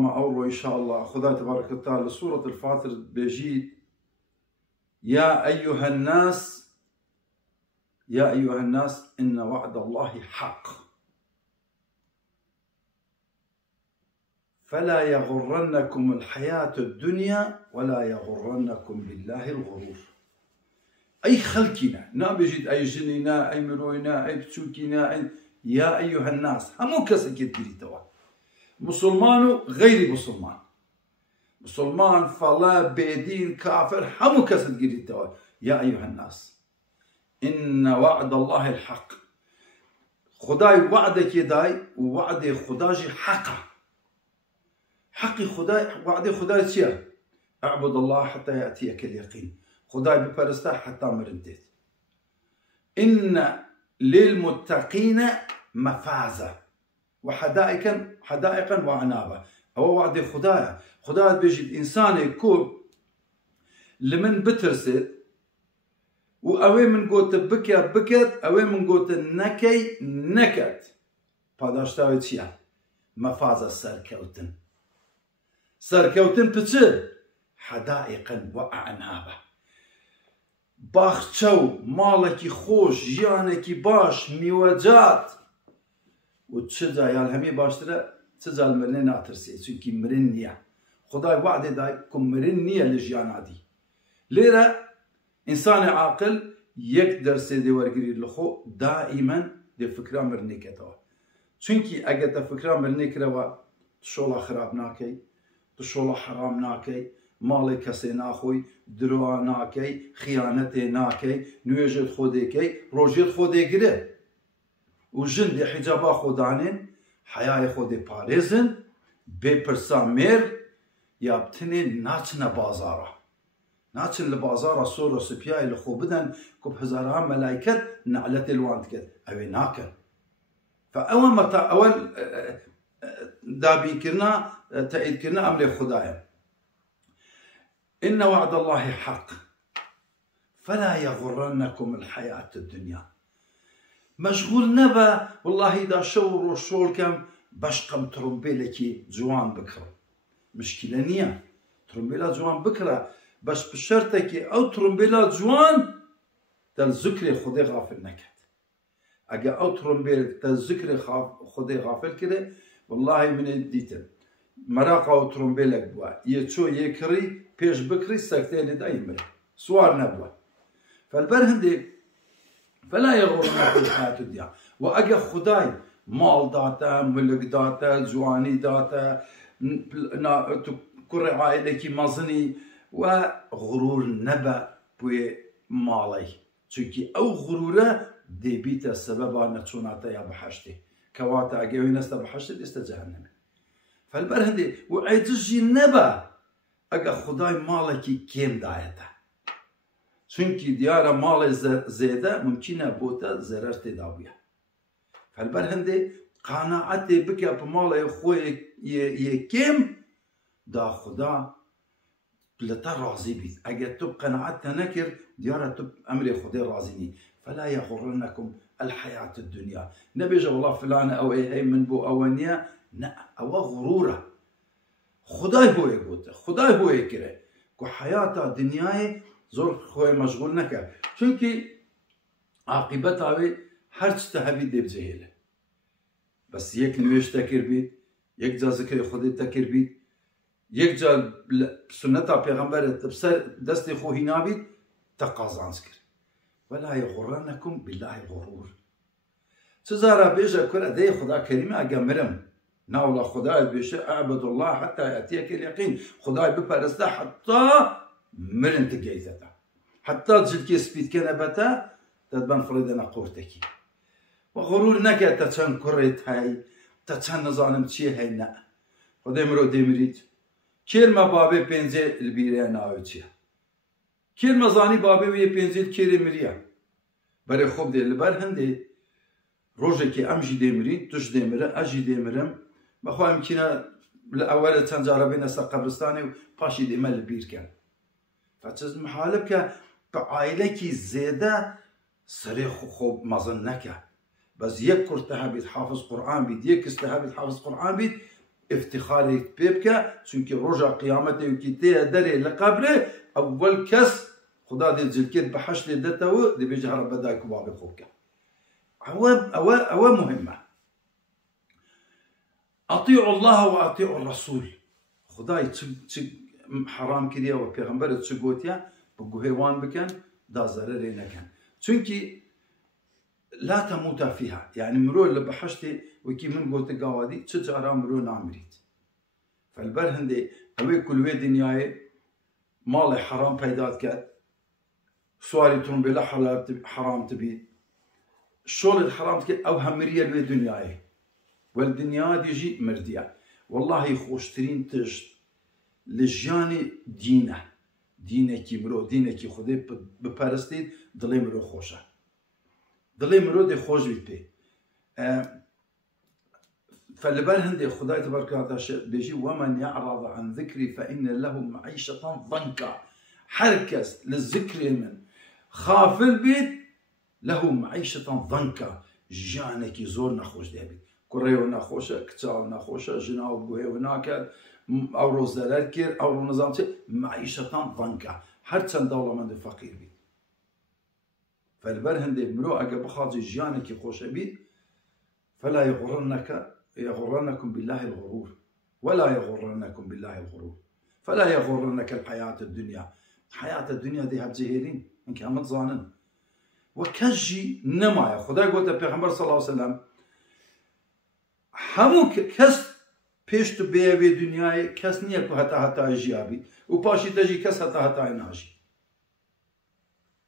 أورو إن شاء الله خداي تبارك وتعالى سورة الفاطر بيجي يا أيها الناس إن وعد الله حق فلا يغرنكم الحياة الدنيا ولا يغرنكم بالله الغرور. أي خلقنا نابجد أي جنينا أي مروينا أي بتشوكينا يا أيها الناس همو كسر كتير توا مسلمان غير مسلمان فلا بدين كافر همو كسر كتير توا يا أيها الناس إن وعد الله الحق. خداي وعدك يداي ووعد خداجي حق خداي وعد خداي شيء اعبد الله حتى يأتيك اليقين. خداي بفرسته حتى مرنتيت. إن للمتقين مفازة وحدائقا وعنابا. هو وعد خداي بيجي إنسان يكون لمن بترسد وأوي من قوت بكت أوي من قوت نكت فاداشتاوي تشيا مفازة سركوتن بتصير حدائقا وأعنابا. باخچو مالكي خوش جيانكي باش ميوجات وتشجع يا الهمي باشترا تزال مرن ناترسي چونكي مرن نيا. خداي وعد داي كم مرن نيا لجيانا دي ليرا انسان عاقل يك درس دي ورگري لخو دائما دي فكرة مرني كتوا چونكي اگه دا فكرة مرني كروا تشولا خراب ناكي تشولا حرام ناكي مالي كسي ناخوي دروا ناكي خيانتي ناكي نويجت خوديكي روجيت خودي گره وجن دي حجابا خودانين حياة خودي پاريزن بپرسا مير يابتني ناچن بازارا ناچن لبازارا سورو سبياي لخو بدن كب هزارها ملايكت نعلت الوان كد اوي ناكن فاول متى اول دابين كرنا تأيد كرنا امر خدايا إن وعد الله حق فلا يغرنكم الحياة الدنيا. مشغول نبا والله إذا شور وشول كم بشقم ترمبيلكي جوان بكرة مشكلة نية ترمبيلا جوان بكرة بس بشرتكي أو ترمبيلا جوان تلذكري خدي غافل نكت أجا أو ترمبيل تلذكري خدي غافل كده والله من الديتن مراقة أو ترمبيلك بوا يتشو يكري بيش بكري سكتين دايما سوار نبوة فالبرهندي فلا يغرنكم الحياة الدنيا. وأجا خداي مال داتا ملك داتا جواني داتا كرة عائلة مزني وغرور نبا بوي مالي چونكي أو غرورة دي بيتا السبب نتشوناتا يا بحشتي كواتا أجا وينستا بحشتي استجهنم فالبرهندي وعيدجي نبا اگه خدای مالکی کم دایته چونکی دیاره مال زیده ممکنه بوده ضرر تداویه فالبرهنده قناعت بکه به مال خوی کم دا خدا لتا راضی بید اگه تو قناعت نکر دیاره تو امر خدا راضی نی فلا يغرنكم الحياة الدنيا. نبيجا والله فلان او هي من بو اوانيه لا او غروره خدای هو يقول خدای هو يكره كو حياته دنياي زور خوي مشغول نكه چونكي عاقبتها هر تهبي دي بجهله بس يك نويش تكر بيت يك جا ذكر خدي تكر بيت يك جا سنة پیغمبر تبصر دست خو هنا بيت تقاضان ذكر ولا يغرنكم بالله الغرور. تزارا بيجا كل ادي خدا كريمه اجمرم ناولا خداي بيش اعبد الله حتى يأتيك اليقين. خداي بپرسته حتى مرن تجيزته حتى تجلكي سبيت كنبتا تدبن فريدنا قورتكي وغرور نكا تتشان كريت هاي تتشان نظام تشي هاي نا خداي مرو ديمريت كلمة بابي بنزي البيريا ناوتشي كلمة زاني بابي وي بنزي كيري مريا بري خوب دي البرهندي روجكي امجي ديمرين تش ديمرا اجي ديمرم بخوا يمكن الأول تنجربين است قبرستاني وباشي ديما البير كان فتز محالك بعائلك زيادة صريخ خوب مظنك بس يك كرتها بيت حافظ قرآن بيت يك استها بيت حافظ قرآن بيت افتخاري بيبكا چونكي رجع قيامته وكيتيه دري لقبره اول كس خدا دي زلكيت بحشت دتو دي بيجي رب دايك باب خوبك هو مهمه. اطيعوا الله واطيعوا الرسول. خداي حرام كريا وبيغمبر تسقوتيا بقوهيوان بكن دا ضرر نكن چونكي لا تموت فيها يعني مرو اللي بحشتي وكي من قوت قوادي تجارة مرو نامريت فالبرهندي اوي كل وي دنياي مالي حرام بيدات كات سواري تون بلا حرام تبي شغل الحرام تكي او همرية الوي دنياي والدنيا ديجي مردية والله خوشترين تجد لجاني دينكي مرو دينكي خدي بپرستيد دلي مرو خوشه دلي مرو دي خوش بيت بي فالبر هندي خداي تبارك وتعالى بيجي ومن يعرض عن ذكري فإن له معيشة ضنكا حركز للذكر من خاف البيت له معيشة ضنكا جانكي زور نخوش ديبي كوريو نخوشه كتاب نخوشه جناو بوهي هناك او روز دلالكير او نظام معيشة ضنكا حتى دولة من فقير بيت فالبر هندي مرو اجا بخاطر جانكي خوش بيت فلا يغرنكم بالله الغرور ولا يغرنكم بالله الغرور فلا يغرنك الحياة الدنيا حياة الدنيا دي هبزهيرين انك هم تظانن وكجي نمايا خداي قلت بيغمبر صلى الله عليه وسلم همو كس پیش تو بیاوی دنیای کس نیه که حتی جیابی و پاشی تجی کس حتی ناجی